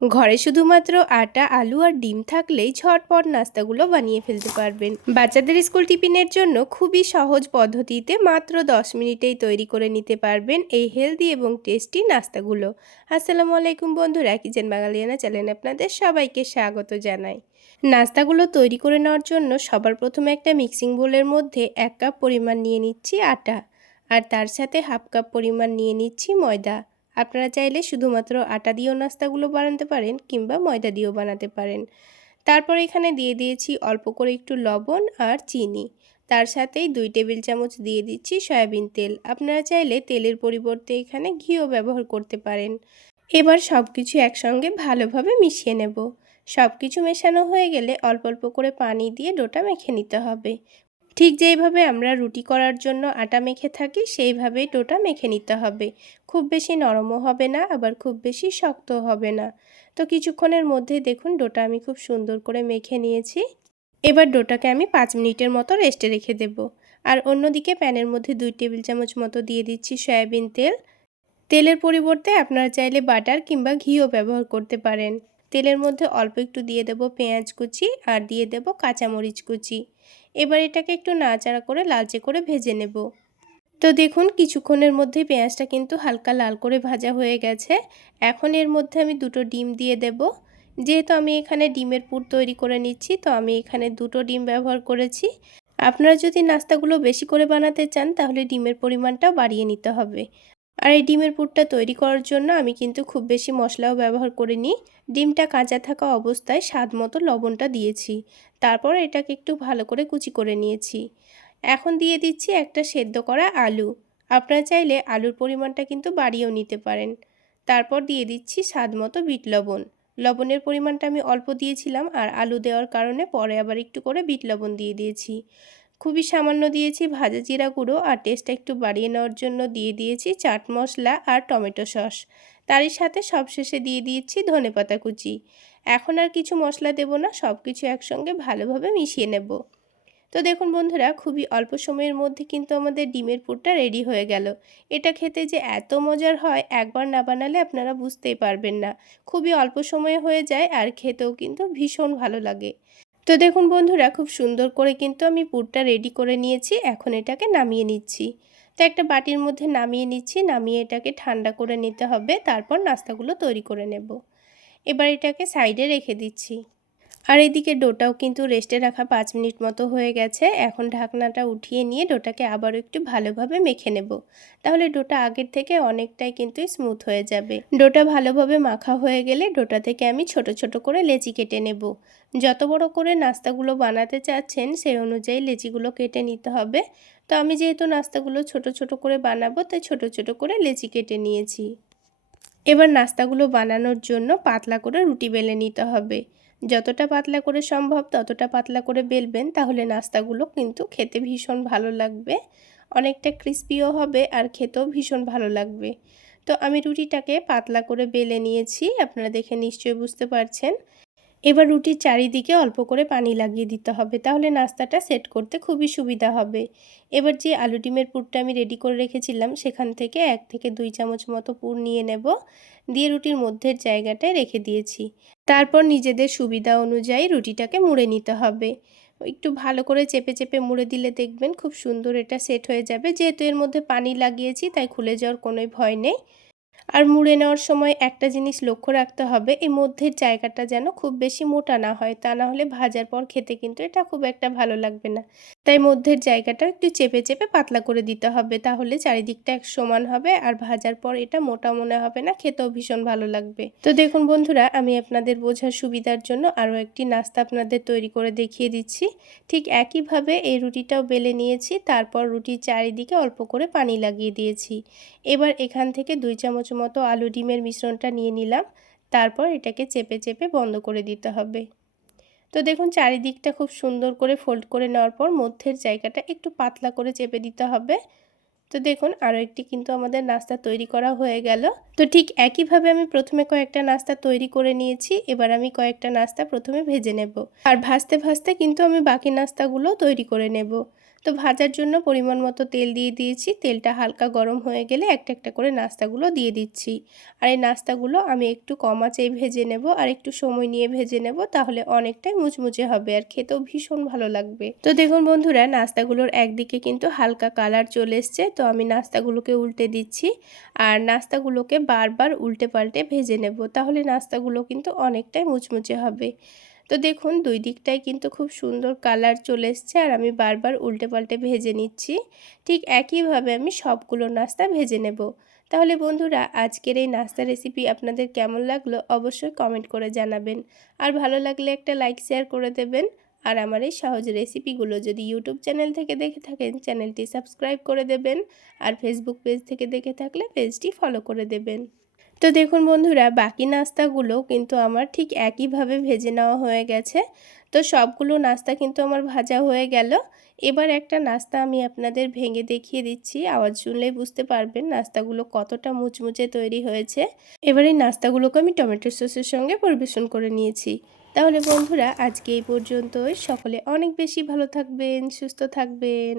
ঘরে শুধুমাত্র আটা, আলু আর ডিম থাকলেই ঝটপট নাস্তাগুলো বানিয়ে ফেলতে পারবেন। বাচ্চাদের স্কুল টিফিনের জন্য খুবই সহজ পদ্ধতিতে মাত্র 10 মিনিটেই তৈরি করে নিতে পারবেন এই হেলদি এবং টেস্টি নাস্তাগুলো। আসসালামু আলাইকুম বন্ধুরা, কিচেন বাঙালিয়ানা চ্যানেলে আপনাদের সবাইকে স্বাগত জানাই। নাস্তাগুলো তৈরি করে নেওয়ার জন্য সবার প্রথমে একটা মিক্সিং বোলের মধ্যে 1 কাপ পরিমাণ নিয়ে নিচ্ছি আটা, আর তার সাথে হাফ কাপ পরিমাণ নিয়ে নিচ্ছি ময়দা। আপনারা চাইলে শুধুমাত্র আটা দিয়েও নাস্তাগুলো বানাতে পারেন কিংবা ময়দা দিয়েও বানাতে পারেন। তারপর এখানে দিয়ে দিয়েছি অল্প করে একটু লবণ আর চিনি। তার সাথেই 2 টেবিল চামচ দিয়ে দিচ্ছি সয়াবিন তেল। আপনারা চাইলে তেলের পরিবর্তে এখানে ঘিও ব্যবহার করতে পারেন। এবার সব কিছু একসঙ্গে ভালোভাবে মিশিয়ে নেব। সব কিছু মেশানো হয়ে গেলে অল্প অল্প করে পানি দিয়ে ডোটা মেখে নিতে হবে। ঠিক যেইভাবে আমরা রুটি করার জন্য আটা মেখে থাকি সেইভাবেই ডোটা মেখে নিতে হবে। খুব বেশি নরমও হবে না, আবার খুব বেশি শক্তও হবে না। তো কিছুক্ষণের মধ্যেই দেখুন ডোটা আমি খুব সুন্দর করে মেখে নিয়েছি। এবার ডোটাকে আমি 5 মিনিটের মতো রেস্টে রেখে দেব। আর অন্যদিকে প্যানের মধ্যে 2 টেবিল চামচ মতো দিয়ে দিচ্ছি সয়াবিন তেল। তেলের পরিবর্তে আপনারা চাইলে বাটার কিংবা ঘিও ব্যবহার করতে পারেন। তেলের মধ্যে অল্প একটু দিয়ে দেব পেঁয়াজ কুচি আর দিয়ে দেব কাঁচামরিচ কুচি। এবার এটাকে একটু নাড়াচাড়া করে লালচে করে ভেজে নেব। তো দেখুন কিছুক্ষণের মধ্যেই পেঁয়াজটা কিন্তু হালকা লাল করে ভাজা হয়ে গেছে। এখন এর মধ্যে আমি 2টো ডিম দিয়ে দেব। যেহেতু আমি এখানে ডিমের পুর তৈরি করে নিচ্ছি, তো আমি এখানে 2টো ডিম ব্যবহার করেছি। আপনারা যদি নাস্তাগুলো বেশি করে বানাতে চান তাহলে ডিমের পরিমাণটাও বাড়িয়ে নিতে হবে। আর এই ডিমের পুরটা তৈরি করার জন্য আমি কিন্তু খুব বেশি মশলাও ব্যবহার করিনি। ডিমটা কাঁচা থাকা অবস্থায় স্বাদ মতো লবণটা দিয়েছি। তারপর এটাকে একটু ভালো করে কুচি করে নিয়েছি। এখন দিয়ে দিচ্ছি একটা সেদ্ধ করা আলু। আপনারা চাইলে আলুর পরিমাণটা কিন্তু বাড়িয়েও নিতে পারেন। তারপর দিয়ে দিচ্ছি স্বাদ মতো বিট লবণ। লবণের পরিমাণটা আমি অল্প দিয়েছিলাম, আর আলু দেওয়ার কারণে পরে আবার একটু করে বিট লবণ দিয়ে দিয়েছি। খুবই সামান্য দিয়েছি ভাজা জিরা গুঁড়ো, আর টেস্টটা একটু বাড়িয়ে নেওয়ার জন্য দিয়ে দিয়েছি চাট মশলা আর টমেটো সস। তারই সাথে সবশেষে দিয়ে দিয়েছি ধনেপাতা কুচি। এখন আর কিছু মশলা দেব না, সব কিছু একসঙ্গে ভালোভাবে মিশিয়ে নেব। তো দেখুন বন্ধুরা, খুবই অল্প সময়ের মধ্যে কিন্তু আমাদের ডিমের পুরটা রেডি হয়ে গেল। এটা খেতে যে এত মজার হয়, একবার না বানালে আপনারা বুঝতেই পারবেন না। খুবই অল্প সময়ে হয়ে যায় আর খেতেও কিন্তু ভীষণ ভালো লাগে। তো দেখুন বন্ধুরা, খুব সুন্দর করে কিন্তু আমি পুরটা রেডি করে নিয়েছি। এখন এটাকে নামিয়ে নিচ্ছি। তো একটা বাটির মধ্যে নামিয়ে নিচ্ছি। নামিয়ে এটাকে ঠান্ডা করে নিতে হবে, তারপর নাস্তাগুলো তৈরি করে নেব। এবার এটাকে সাইডে রেখে দিচ্ছি। আর এদিকে ডোটাও কিন্তু রেস্টে রাখা 5 মিনিট মতো হয়ে গেছে। এখন ঢাকনাটা উঠিয়ে নিয়ে ডোটাকে আবারও একটু ভালোভাবে মেখে নেব। তাহলে ডোটা আগের থেকে অনেকটাই কিন্তু স্মুথ হয়ে যাবে। ডোটা ভালোভাবে মাখা হয়ে গেলে ডোটা থেকে আমি ছোট ছোট করে লেচি কেটে নেব। যত বড় করে নাস্তাগুলো বানাতে চাচ্ছেন সেই অনুযায়ী লেচিগুলো কেটে নিতে হবে। তো আমি যেহেতু নাস্তাগুলো ছোট ছোট করে বানাবো, তাই ছোট ছোট করে লেচি কেটে নিয়েছি। এবার নাস্তাগুলো বানানোর জন্য পাতলা করে রুটি বেলে নিতে হবে। যতটা পাতলা করে সম্ভব ততটা পাতলা করে বেলবেন, তাহলে নাস্তাগুলো কিন্তু খেতে ভীষণ ভালো লাগবে। অনেকটা ক্রিস্পিও হবে আর খেতেও ভীষণ ভালো লাগবে। তো আমি রুটিটাকে পাতলা করে বেলে নিয়েছি, আপনারা দেখে নিশ্চয়ই বুঝতে পারছেন। এবার রুটির চারিদিকে অল্প করে পানি লাগিয়ে দিতে হবে, তাহলে নাস্তাটা সেট করতে খুবই সুবিধা হবে। এবার যে আলু ডিমের পুরটা আমি রেডি করে রেখেছিলাম সেখান থেকে 1 থেকে 2 চামচ মতো পুর নিয়ে নেব। দিয়ে রুটির মধ্যের জায়গাটায় রেখে দিয়েছি। তারপর নিজেদের সুবিধা অনুযায়ী রুটিটাকে মুড়ে নিতে হবে। একটু ভালো করে চেপে চেপে মুড়ে দিলে দেখবেন খুব সুন্দর এটা সেট হয়ে যাবে। যেহেতু এর মধ্যে পানি লাগিয়েছি তাই খুলে যাওয়ার কোনোই ভয় নেই। আর মুড়ে নেওয়ার সময় একটা জিনিস লক্ষ্য রাখতে হবে, এই মধ্যের জায়গাটা যেন খুব বেশি মোটা না হয়, তা না হলে ভাজার পর খেতে কিন্তু এটা খুব একটা ভালো লাগবে না। তাই মধ্যের জায়গাটা একটু চেপে চেপে পাতলা করে দিতে হবে, তাহলে চারিদিকটা এক সমান হবে আর ভাজার পর এটা মোটা মনে হবে না, খেতেও ভীষণ ভালো লাগবে। তো দেখুন বন্ধুরা, আমি আপনাদের বোঝার সুবিধার জন্য আরও একটি নাস্তা আপনাদের তৈরি করে দেখিয়ে দিচ্ছি। ঠিক একইভাবে এই রুটিটাও বেলে নিয়েছি, তারপর রুটির চারিদিকে অল্প করে পানি লাগিয়ে দিয়েছি। এবার এখান থেকে 2 চামচ মতো আলু ডিমের মিশ্রণটা নিয়ে নিলাম। তারপর এটাকে চেপে চেপে বন্ধ করে দিতে হবে। তো দেখুন চারিদিকটা খুব সুন্দর করে ফোল্ড করে নেওয়ার পর মধ্যের জায়গাটা একটু পাতলা করে চেপে দিতে হবে। তো দেখুন আরও একটি কিন্তু আমাদের নাস্তা তৈরি করা হয়ে গেল। তো ঠিক একইভাবে আমি প্রথমে কয়েকটা নাস্তা তৈরি করে নিয়েছি। এবার আমি কয়েকটা নাস্তা প্রথমে ভেজে নেব, আর ভাজতে ভাজতে কিন্তু আমি বাকি নাস্তাগুলো তৈরি করে নেব। তো ভাজার জন্য পরিমাণ মতো তেল দিয়ে দিয়েছি। তেলটা হালকা গরম হয়ে গেলে একটা একটা করে নাস্তাগুলো দিয়ে দিচ্ছি। আর এই নাস্তাগুলো আমি একটু কম আঁচেই ভেজে নেব আর একটু সময় নিয়ে ভেজে নেব, তাহলে অনেকটাই মুচমুচে হবে আর খেতেও ভীষণ ভালো লাগবে। তো দেখুন বন্ধুরা, নাস্তাগুলোর একদিকে কিন্তু হালকা কালার চলে এসছে, তো আমি নাস্তাগুলোকে উল্টে দিচ্ছি আর নাস্তাগুলোকে বারবার উল্টে পাল্টে ভেজে নেব, তাহলে নাস্তাগুলো কিন্তু অনেকটাই মুচমুচে হবে। তো দেখুন দুই দিকটাই কিন্তু খুব সুন্দর কালার চলে এসছে আর আমি বারবার উল্টে পাল্টে ভেজে নিচ্ছি। ঠিক একইভাবে আমি সবগুলো নাস্তা ভেজে নেব। তাহলে বন্ধুরা, আজকের এই নাস্তা রেসিপি আপনাদের কেমন লাগলো অবশ্যই কমেন্ট করে জানাবেন। আর ভালো লাগলে একটা লাইক শেয়ার করে দেবেন। আর আমার এই সহজ রেসিপিগুলো যদি ইউটিউব চ্যানেল থেকে দেখে থাকেন, চ্যানেলটি সাবস্ক্রাইব করে দেবেন। আর ফেসবুক পেজ থেকে দেখে থাকলে পেজটি ফলো করে দেবেন। তো দেখুন বন্ধুরা, বাকি নাস্তাগুলো কিন্তু আমার ঠিক একইভাবে ভেজে নেওয়া হয়ে গেছে। তো সবগুলো নাস্তা কিন্তু আমার ভাজা হয়ে গেল। এবার একটা নাস্তা আমি আপনাদের ভেঙে দেখিয়ে দিচ্ছি। আওয়াজ শুনলেই বুঝতে পারবেন নাস্তাগুলো কতটা মুচমুচে তৈরি হয়েছে। এবার এই নাস্তাগুলোকে আমি টমেটো সসের সঙ্গে পরিবেশন করে নিয়েছি। তাহলে বন্ধুরা, আজকে এই পর্যন্তই। সকলে অনেক বেশি ভালো থাকবেন, সুস্থ থাকবেন।